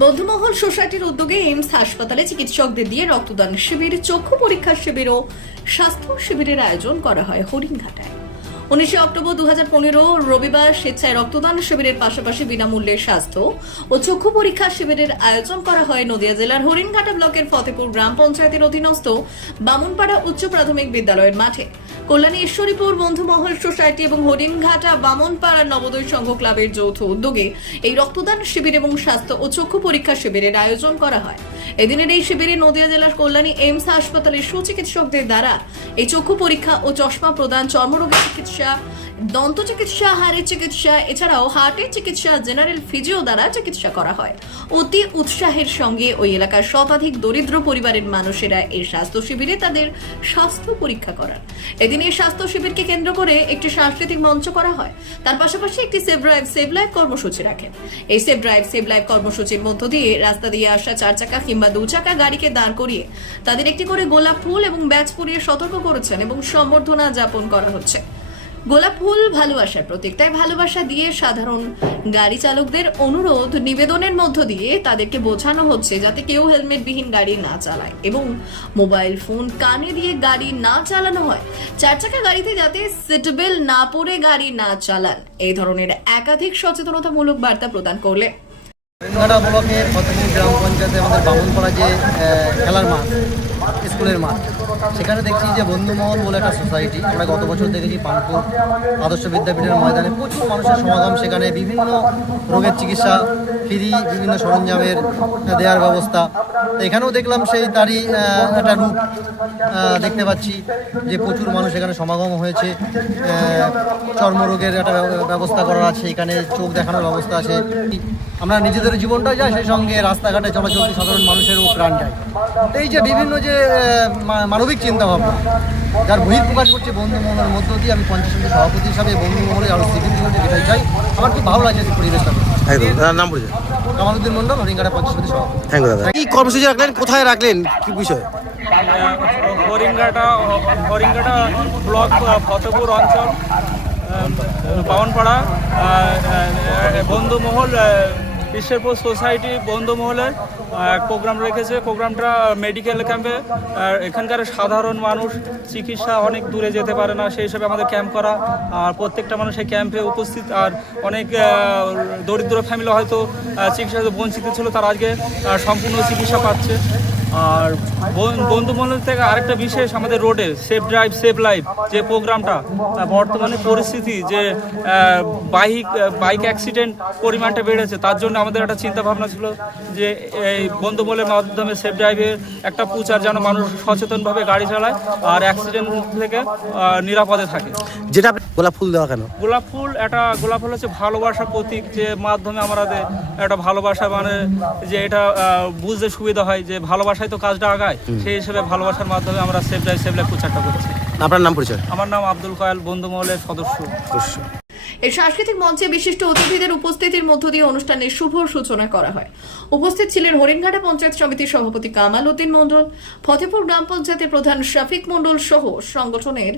বন্ধুমহল সোসাইটির উদ্যোগে এইমস হাসপাতালে চিকিৎসকদের দিয়ে রক্তদান শিবির, চক্ষু পরীক্ষা শিবির ও স্বাস্থ্য শিবিরের আয়োজন করা হয় হরিণঘাটায়। উনিশে অক্টোবর দু হাজার পনেরো রবিবার স্বেচ্ছায় রক্তদান শিবিরের পাশাপাশি বিনামূল্যে স্বাস্থ্য ও চক্ষু পরীক্ষা শিবিরের আয়োজন করা হয় নদিয়া জেলার হরিণঘাটা ব্লকের ফতেপুর গ্রাম পঞ্চায়েতের অধীনস্থ বামুনপাড়া উচ্চ প্রাথমিক বিদ্যালয়ের মাঠে। কল্যাণী ঈশ্বরীপুর বন্ধুমহল সোসাইটি এবং হরিণঘাটা বামনপাড়া নবোদয় সংঘ ক্লাবের যৌথ উদ্যোগে এই রক্তদান শিবির এবং স্বাস্থ্য ও চক্ষু পরীক্ষা শিবিরের আয়োজন করা হয়। এদিনের এই শিবিরে নদিয়া জেলার কল্যাণী এইমস হাসপাতালের সুচিকিৎসকদের দ্বারা এই চক্ষু পরীক্ষা ও চশমা প্রদান চর্মরোগের চিকিৎসা দন্ত চিকিৎসা হাড়ের চিকিৎসা, এছাড়াও হার্টের চিকিৎসা, জেনারেল ফিজিও দ্বারা চিকিৎসা করা হয়। অতি উৎসাহের সঙ্গে ওই এলাকার শতাধিক দরিদ্র পরিবারের মানুষেরা এই স্বাস্থ্য শিবিরে তাদের স্বাস্থ্য পরীক্ষা করান। এদিন এই স্বাস্থ্য শিবিরকে কেন্দ্র করে একটি সাংস্কৃতিক মঞ্চ করা হয়। তার পাশাপাশি একটি সেভ ড্রাইভ, সেভ লাইভ কর্মসূচি রাখেন। এই সেভ ড্রাইভ, সেভ লাইভ কর্মসূচির মধ্য দিয়ে রাস্তা দিয়ে আসা চার চাকা কিংবা দু চাকা গাড়িকে দাঁড় করিয়ে তাদের একটি করে গোলাপ ফুল এবং ব্যাচ পরিয়ে সতর্ক করেছেন এবং সম্বর্ধনা যাপন করা হচ্ছে। গোলাপ ফুল ভালোবাসার প্রতীক তাই ভালোবাসা দিয়ে সাধারণ গাড়ি চালকদের অনুরোধ, নিবেদনের মধ্য দিয়ে তাদেরকে বোঝানো হচ্ছে যাতে কেউ হেলমেটবিহীন গাড়ি না চালায় এবং মোবাইল ফোন কানে দিয়ে গাড়ি না চালানো হয়। চার চাকা গাড়িতে যাতে সিটবেল না পরে গাড়ি না চালান। এই ধরনের একাধিক সচেতনতামূলক বার্তা প্রদান করলে। ব্লকের গ্রাম পঞ্চায়েতে আমাদের বামুনপাড়া যে খেলার মাঠ স্কুলের মাঠ। সেখানে দেখছি যে বন্ধুমহল বলে একটা সোসাইটি আমরা গত বছর দেখেছি পানপুর আদর্শ বিদ্যাপীঠের ময়দানে প্রচুর মানুষের সমাগম। সেখানে বিভিন্ন রোগের চিকিৎসা, ফ্রি, বিভিন্ন সরঞ্জামের দেওয়ার ব্যবস্থা। এখানেও দেখলাম সেই তারই একটা রূপ দেখতে পাচ্ছি যে প্রচুর মানুষ এখানে সমাগম হয়েছে। চর্মরোগের একটা ব্যবস্থা করা আছে। এখানে চোখ দেখানোর ব্যবস্থা আছে। আমরা নিজেদের জীবনটা যায় সেই সঙ্গে রাস্তাঘাটে চলাচলতি সাধারণ মানুষেরও প্রাণ যায়। এই যে বিভিন্ন যে মা- মানবিক চিন্তা ভাবনা যার বহির প্রকাশ করছে বন্ধু মহলের মধ্য দিয়ে আমি পঞ্চায়েত সমিতির সভাপতি হিসাবে বন্ধু মহলে আরও স্বীকৃতি করতে যেটাই চাই আমার খুব ভালো লাগছে এই পরিবেশটা নাম পড়েছে কামালুদ্দিন মন্ডল হরিঙ্গাটা পঞ্চায়েত সমিতির সভাপতি। থ্যাংক ইউ দাদা। কি কর্মসূচি রাখলেন কোথায় রাখলেন কি বিষয়? হরিঙ্গাটা হরিঙ্গাটা ব্লক ফতেপুর অঞ্চল বন্ধুমহল আহ, ঈশ্বরপুর সোসাইটি বন্ধু মহলে এক প্রোগ্রাম রেখেছে প্রোগ্রামটা মেডিকেল ক্যাম্পে আর এখানকার সাধারণ মানুষ চিকিৎসা অনেক দূরে যেতে পারে না সেই হিসাবে আমাদের ক্যাম্প করা। আর প্রত্যেকটা মানুষ এই ক্যাম্পে উপস্থিত আর অনেক দরিদ্র ফ্যামিলি হয়তো চিকিৎসা বঞ্চিত ছিল তারা আজকে সম্পূর্ণ চিকিৎসা পাচ্ছে। আর বন- বন্ধু মহল থেকে আরেকটা বিশেষ আমাদের রোডে সেফ ড্রাইভ সেফ লাইফ যে প্রোগ্রামটা বর্তমানে পরিস্থিতি যে বাইক বাইক অ্যাক্সিডেন্ট পরিমাণটা বেড়েছে তার জন্য আমাদের একটা চিন্তা ভাবনা ছিল যে এই বন্ধু মহলের মাধ্যমে সেফ ড্রাইভের একটা প্রচার যেন মানুষ সচেতনভাবে গাড়ি চালায় আর অ্যাক্সিডেন্ট থেকে নিরাপদে থাকে। যেটা গোলাপ ফুল দেওয়া কেন? গোলাপ ফুল একটা গোলাপ ফুল হচ্ছে ভালোবাসা প্রতীক যে মাধ্যমে আমাদের একটা ভালোবাসা মানে যে এটা বুঝতে সুবিধা হয় যে ভালোবাসায় তো কাজটা আগায় সেই হিসেবে ভালোবাসার মাধ্যমে আমরা সেভ ড্রাইভ সেভ লাইফ প্রচারটা করছি। আপনার নাম পরিচয়? আমার নাম আব্দুল কয়াল বন্ধু মহলের সদস্য। এই সাংস্কৃতিক মঞ্চে বিশিষ্ট অতিথিদের উপস্থিতির মধ্য দিয়ে অনুষ্ঠানের শুভ সূচনা করা হয়। উপস্থিত ছিলেন হরিণঘাটা পঞ্চায়েত সমিতির সভাপতি কামাল উদ্দিন মণ্ডল, ফতেপুর গ্রাম পঞ্চায়েতের প্রধান শফিক মণ্ডল সহ সংগঠনের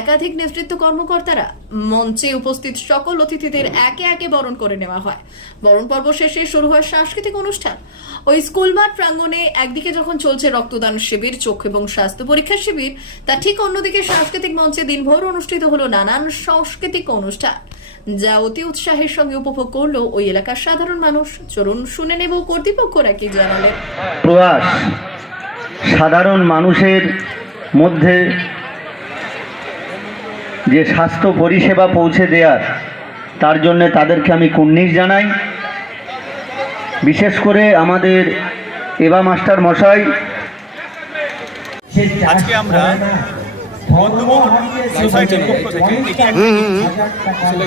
একাধিক নেতৃত্ব কর্মকর্তারা মঞ্চে উপস্থিত সকল অতিথিদের একে একে বরণ করে নেওয়া হয়। বরণ পর্ব শেষে শুরু হয় সাংস্কৃতিক অনুষ্ঠান। ওই স্কুল মাঠ প্রাঙ্গণে একদিকে যখন চলছে রক্তদান শিবির, চোখ এবং স্বাস্থ্য পরীক্ষা শিবির তার ঠিক অন্যদিকে সাংস্কৃতিক মঞ্চে দিনভর অনুষ্ঠিত হলো নানান সাংস্কৃতিক অনুষ্ঠান। যা অতি উৎসাহের সঙ্গে উপভোগ করল ওই এলাকার সাধারণ মানুষ। চলুন শুনে নেব কর্তৃপক্ষরা কি জানালেন। প্রয়াস সাধারণ মানুষের মধ্যে যে স্বাস্থ্য পরিষেবা পৌঁছে দেওয়ার তার জন্য তাদেরকে আমি কুর্নিশ জানাই। বিশেষ করে আমাদের এবা মাস্টার মশাই। আজকে আমরা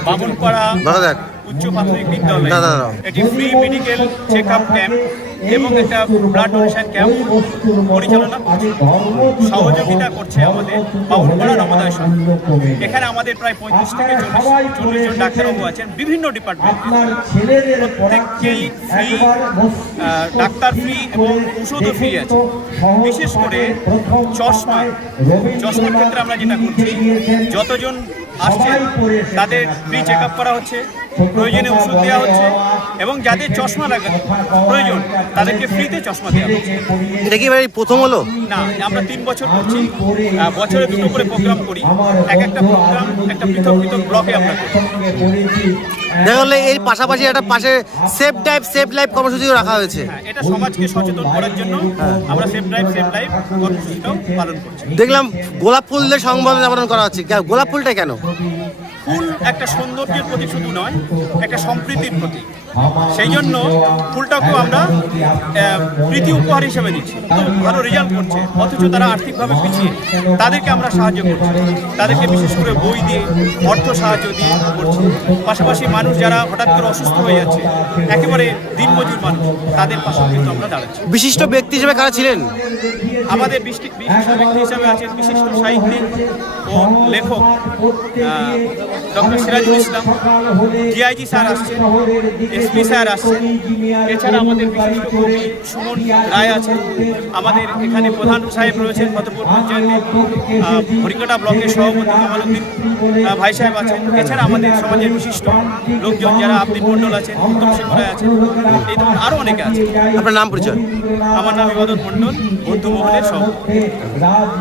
বামুনপাড়া উচ্চ প্রাথমিক বিদ্যালয়। এটি free medical check up camp এবং একটা ব্লাড ডোনেশন ক্যাম্প পরিচালনা করছে সহযোগিতা করছে আমাদের বাউনপাড়া নবোদয় সংঘ এখানে আমাদের প্রায় পঁয়ত্রিশ থেকে চল্লিশ চল্লিশ জন ডাক্তারবাবু আছেন বিভিন্ন ডিপার্টমেন্ট প্রত্যেককেই ফ্রি ডাক্তার ফ্রি এবং ওষুধও ফ্রি আছে। বিশেষ করে চশমা। চশমার ক্ষেত্রে আমরা যেটা করছি যতজন আসছেন তাদের ফ্রি চেক আপ করা হচ্ছে। প্রয়োজনে ওষুধ দেওয়া হচ্ছে এবং যাদের চশমা লাগে প্রয়োজন তাদেরকে ফ্রিতে চশমা দেওয়া হচ্ছে। এটা কি ভাই প্রথম হলো? না আমরা তিন বছর করছি। বছরে দুটো করে প্রোগ্রাম করি। এক একটা প্রোগ্রাম একটা পৃথক পৃথক ব্লকে আমরা করি দেখা গেলো এর পাশাপাশি একটা পাশে সেফ টাইপ সেফ লাইফ কর্মসূচিও রাখা হয়েছে। হ্যাঁ, এটা সমাজকে সচেতন করার জন্য আমরা সেফ সেফ লাইফ কর্মসূচিটাও পালন করছি। দেখলাম গোলাপ ফুল দিয়ে সংবর্ধনা করা হচ্ছে। গোলাপ ফুলটা কেন? ফুল একটা সৌন্দর্যের প্রতীক শুধু নয় একটা সম্প্রীতির প্রতীক। সেই জন্য ফুলটাকেও আমরা প্রীতি উপহার হিসেবে দিচ্ছি। ভালো রেজাল্ট করছে অথচ তারা আর্থিকভাবে পিছিয়ে। তাদেরকে আমরা সাহায্য করছি। তাদেরকে বিশেষ করে বই দিয়ে অর্থ সাহায্য দিয়ে করছি। পাশাপাশি মানুষ যারা হঠাৎ করে অসুস্থ হয়ে যাচ্ছে একেবারে দিনমজুর মানুষ তাদের পাশে কিন্তু আমরা দাঁড়াচ্ছি। বিশিষ্ট ব্যক্তি হিসেবে কারা ছিলেন? আমাদের বিশিষ্ট ব্যক্তি হিসাবে আছেন বিশিষ্ট সাহিত্যিক ও লেখক doctor Sirajul Islam DIG sir আসছেন এসপি স্যার আসছেন এছাড়া আমাদের বিশিষ্ট সুমন রায় আছেন আমাদের এখানে প্রধান সাহেব রয়েছেন ফতেপুর পঞ্চায়েতে হরিকাটা ব্লকের সভাপতি কামালুদ্দিন ভাই সাহেব আছেন। এছাড়া আমাদের সমাজের বিশিষ্ট লোকজন যারা আব্দিন মণ্ডল আছেন উত্তম সিংহ রায় আছেন এই ধরনের আরও অনেকে আছেন। আপনার নাম পরিচয়? আমার নাম ইবাদত মণ্ডল বন্ধু মহলের সভাপতি।